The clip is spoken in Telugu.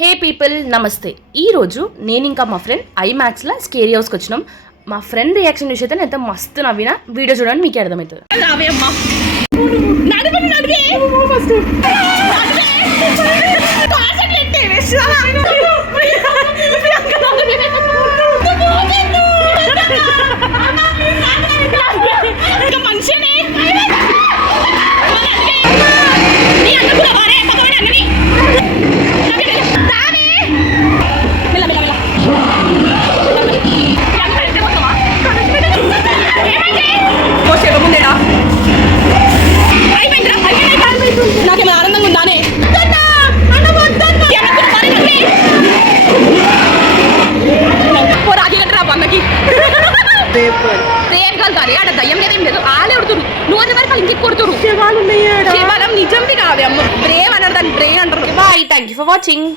హే పీపుల్ నమస్తే. ఈరోజు నేను ఇంకా మా ఫ్రెండ్ ఐమాక్స్లో స్కేరీ హౌస్కి వచ్చినాం. మా ఫ్రెండ్ రియాక్షన్ చూసి అయితే నేను ఎంత మస్తు నవ్వినా. వీడియో చూడండి మీకే అర్థమవుతుంది. నాకేమో ఆనందంగా ఉందానే. రాగిగట్టరా పన్నకి రేపు కాదు ఆడ దయ్యం లేదేం లేదు. ఆలే ఉడుతురు నువ్వు అన్న వరకు ఇంటికి కొడుతురు. నిజంవి కాదు అమ్మ. బ్రేవ్ అన్నారు దాన్ని బ్రెయిన్ అంటారు. Bye, thank you for watching.